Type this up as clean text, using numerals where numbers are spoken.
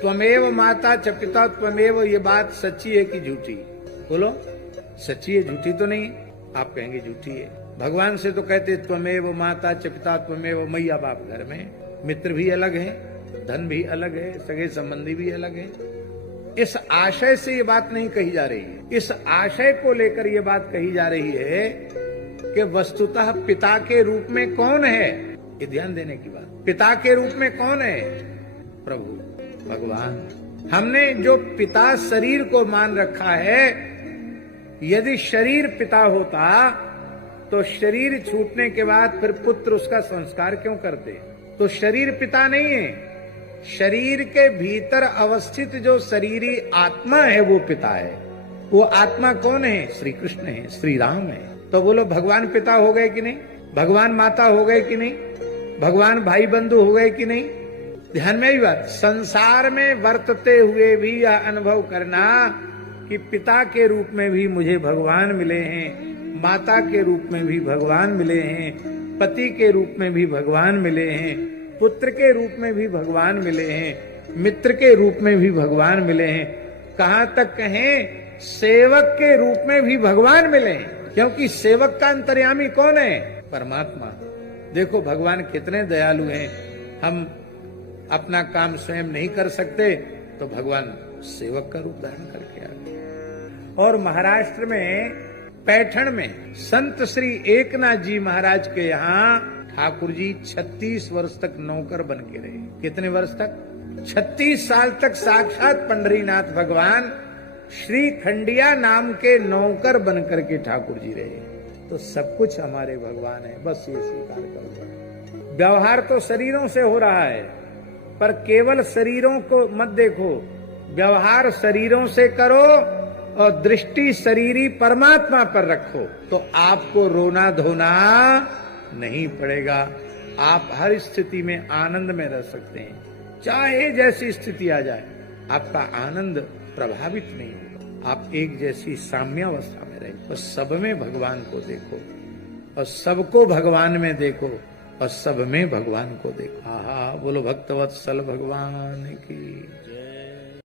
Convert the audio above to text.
त्वमेव माता च पिता त्वमेव, ये बात सच्ची है कि झूठी? बोलो, सच्ची है, झूठी तो नहीं? आप कहेंगे झूठी है। भगवान से तो कहते त्वमेव माता च पिता त्वमेव, मैया बाप घर में, मित्र भी अलग है, धन भी अलग है, सगे संबंधी भी अलग है। इस आशय से ये बात नहीं कही जा रही है। इस आशय को लेकर ये बात कही जा रही है कि वस्तुतः पिता के रूप में कौन है, ये ध्यान देने की बात। पिता के रूप में कौन है? प्रभु भगवान। हमने जो पिता शरीर को मान रखा है, यदि शरीर पिता होता तो शरीर छूटने के बाद फिर पुत्र उसका संस्कार क्यों करते? तो शरीर पिता नहीं है, शरीर के भीतर अवस्थित जो शरीरी आत्मा है वो पिता है। वो आत्मा कौन है? श्री कृष्ण है, श्री राम है। तो बोलो, भगवान पिता हो गए कि नहीं? भगवान माता हो गए कि नहीं? भगवान भाई बंधु हो गए कि नहीं? ध्यान में ही बात। संसार में वर्तते हुए भी यह अनुभव करना कि पिता के रूप में भी मुझे भगवान मिले हैं, माता के रूप में भी भगवान मिले हैं, पति के रूप में भी भगवान मिले हैं, पुत्र के रूप में भी भगवान मिले हैं, मित्र के रूप में भी भगवान मिले हैं, कहां तक कहें सेवक के रूप में भी भगवान मिले हैं। क्योंकि सेवक का अंतर्यामी कौन है? परमात्मा। देखो भगवान कितने दयालु हैं। हम अपना काम स्वयं नहीं कर सकते तो भगवान सेवक का रूप धारण करके आ गए। और महाराष्ट्र में पैठण में संत श्री एकनाथ जी महाराज के यहाँ ठाकुर जी 36 वर्ष तक नौकर बन के रहे। कितने वर्ष तक? 36 साल तक साक्षात पंढरीनाथ भगवान श्री खंडिया नाम के नौकर बन करके ठाकुर जी रहे। तो सब कुछ हमारे भगवान है, बस ये स्वीकार करो। व्यवहार तो शरीरों से हो रहा है, पर केवल शरीरों को मत देखो, व्यवहार शरीरों से करो और दृष्टि शरीरी परमात्मा पर रखो, तो आपको रोना धोना नहीं पड़ेगा। आप हर स्थिति में आनंद में रह सकते हैं, चाहे जैसी स्थिति आ जाए, आपका आनंद प्रभावित नहीं होगा। आप एक जैसी साम्यावस्था में रहें। और सब में भगवान को देखो, और सबको भगवान में देखो, और सब में भगवान को देखो। आहा, बोलो भक्तवत्सल भगवान की।